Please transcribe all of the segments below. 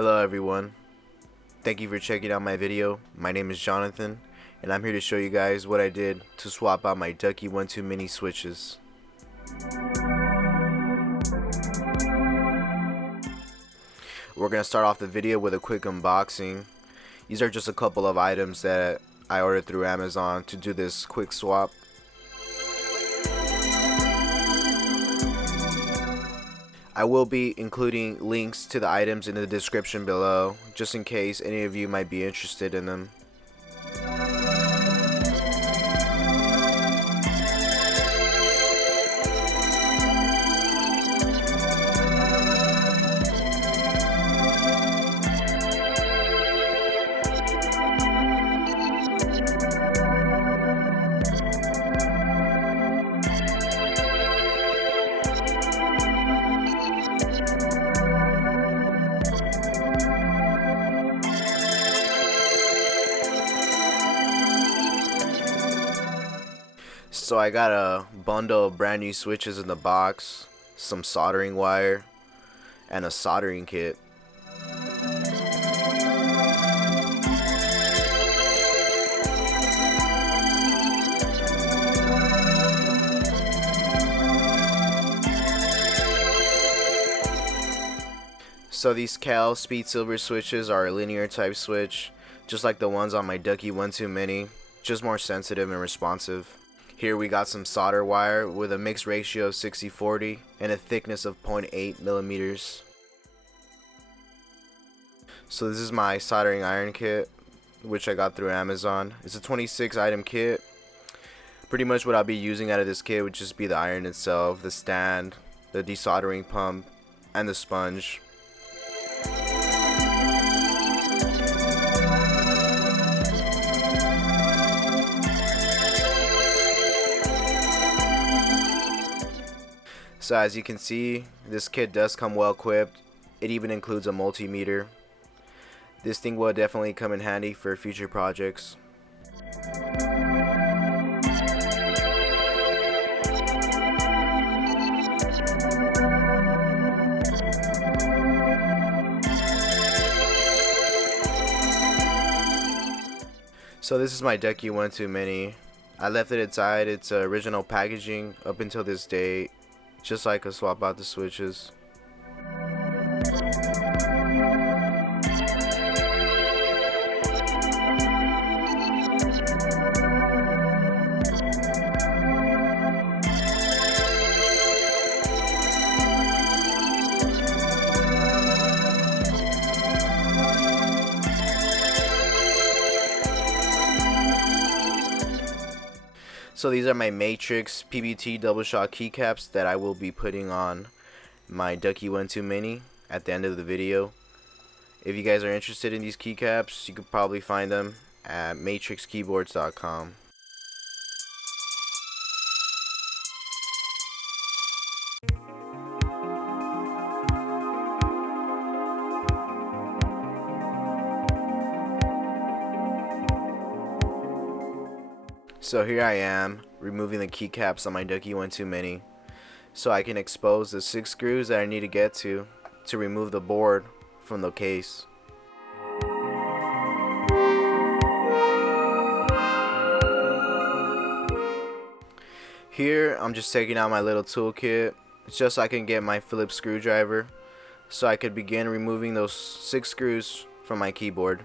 Hello everyone, thank you for checking out my video. My name is Jonathan and I'm here to show you guys what I did to swap out my Ducky 1-2 mini switches. We're going to start off the video with a quick unboxing. These are just a couple of items that I ordered through Amazon to do this quick swap. I will be including links to the items in the description below, just in case any of you might be interested in them. So I got a bundle of brand new switches in the box, some soldering wire, and a soldering kit. So these Kailh speed silver switches are a linear type switch, just like the ones on my Ducky 1-2 mini, just more sensitive and responsive. Here we got some solder wire with a mixed ratio of 60-40 and a thickness of 0.8 millimeters. So this is my soldering iron kit, which I got through Amazon. It's a 26 item kit. Pretty much what I'll be using out of this kit would just be the iron itself, the stand, the desoldering pump, and the sponge. So as you can see, this kit does come well equipped. It even includes a multimeter. This thing will definitely come in handy for future projects. So this is my Ducky 1-2 mini. I left it inside its original packaging up until this date, just so I could swap out the switches. So these are my matrix PBT double shot keycaps that I will be putting on my Ducky 1-2 mini at the end of the video. If you guys are interested in these keycaps, you could probably find them at matrixkeyboards.com. So here I am, removing the keycaps on my Ducky 1-2 mini, so I can expose the 6 screws that I need to get to remove the board from the case. Here I'm just taking out my little toolkit, just so I can get my Phillips screwdriver, so I could begin removing those 6 screws from my keyboard.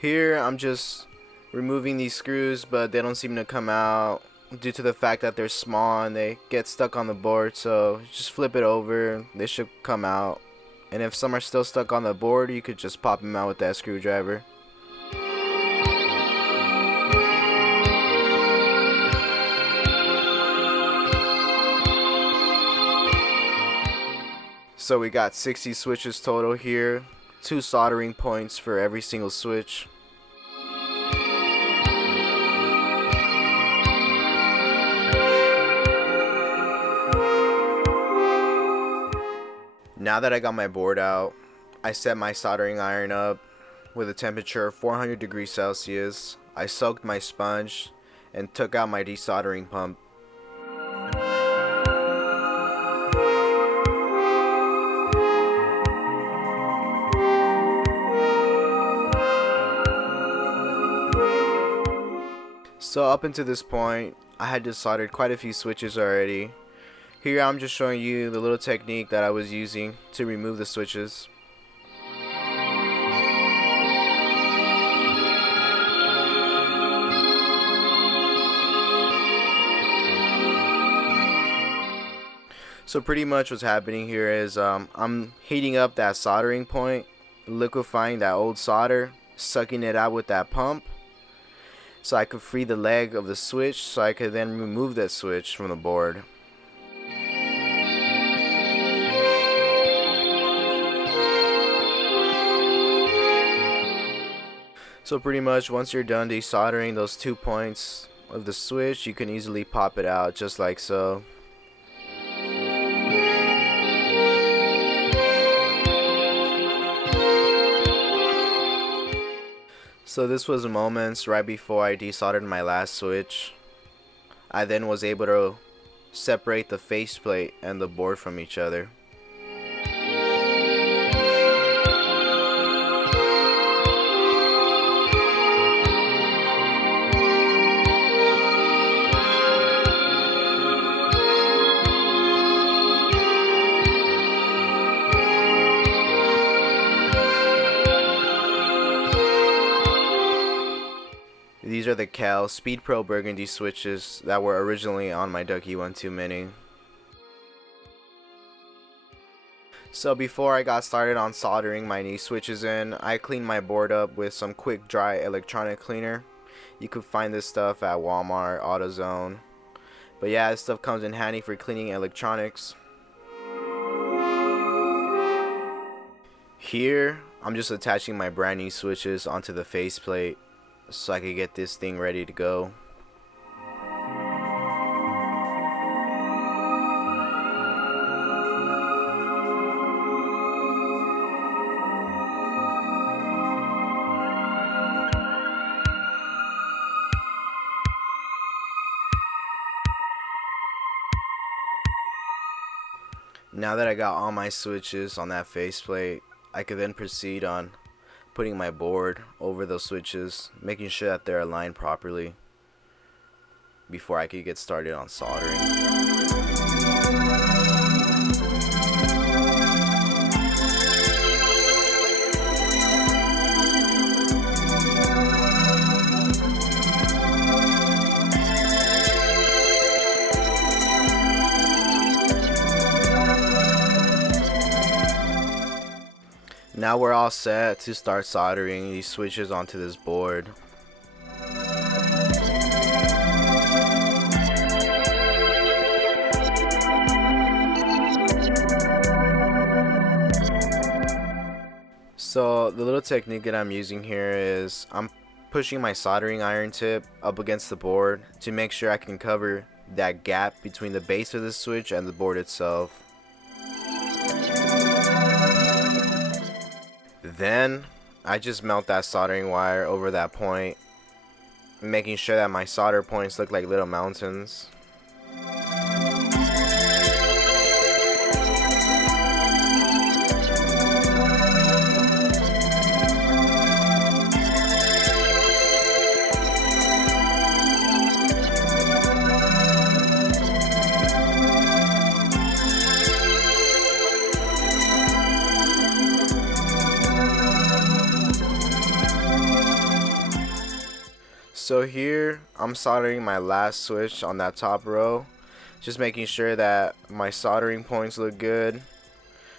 Here I'm just removing these screws, but they don't seem to come out due to the fact that they're small and they get stuck on the board. So just flip it over, they should come out. And if some are still stuck on the board, you could just pop them out with that screwdriver. So we got 60 switches total here, 2 soldering points for every single switch. Now that I got my board out, I set my soldering iron up with a temperature of 400 degrees Celsius. I soaked my sponge and took out my desoldering pump. So up until this point, I had desoldered quite a few switches already. Here I'm just showing you the little technique that I was using to remove the switches. So pretty much what's happening here is I'm heating up that soldering point, liquefying that old solder, sucking it out with that pump, so I could free the leg of the switch so I could then remove that switch from the board. So pretty much once you're done desoldering those 2 points of the switch, you can easily pop it out just like so. So this was moments right before I desoldered my last switch. I then was able to separate the faceplate and the board from each other. These are the Kailh Speed Pro Burgundy switches that were originally on my Ducky 1.2 Mini. So before I got started on soldering my new switches in, I cleaned my board up with some quick dry electronic cleaner. You could find this stuff at Walmart, AutoZone. But yeah, this stuff comes in handy for cleaning electronics. Here, I'm just attaching my brand new switches onto the faceplate so I could get this thing ready to go. Now that I got all my switches on that faceplate, I could then proceed on putting my board over those switches, making sure that they're aligned properly before I could get started on soldering. Now we're all set to start soldering these switches onto this board. So the little technique that I'm using here is I'm pushing my soldering iron tip up against the board to make sure I can cover that gap between the base of the switch and the board itself. Then I just melt that soldering wire over that point, making sure that my solder points look like little mountains. So here I'm soldering my last switch on that top row, just making sure that my soldering points look good,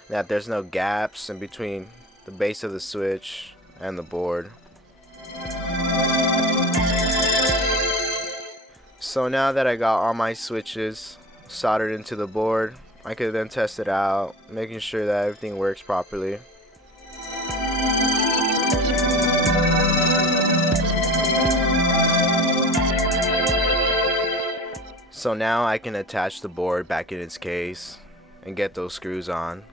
that there's no gaps in between the base of the switch and the board. So now that I got all my switches soldered into the board, I could then test it out, making sure that everything works properly. So now I can attach the board back in its case and get those screws on.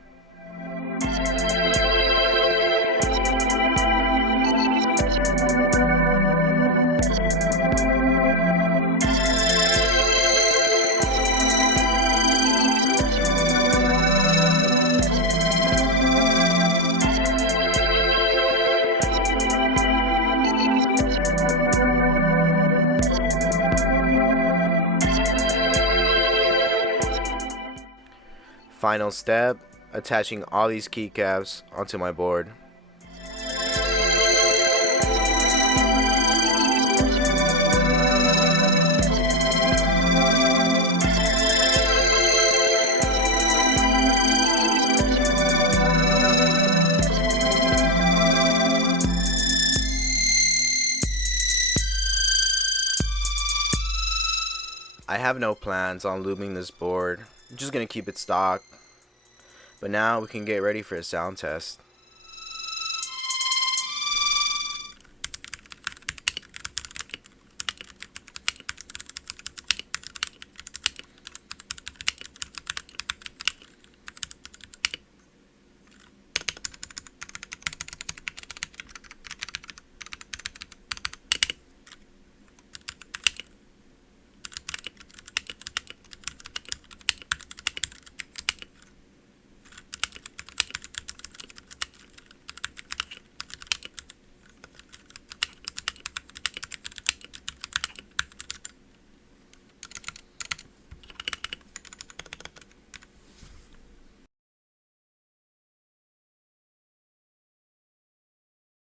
Final step, attaching all these keycaps onto my board. I have no plans on looping this board. I'm just gonna keep it stock. But now we can get ready for a sound test.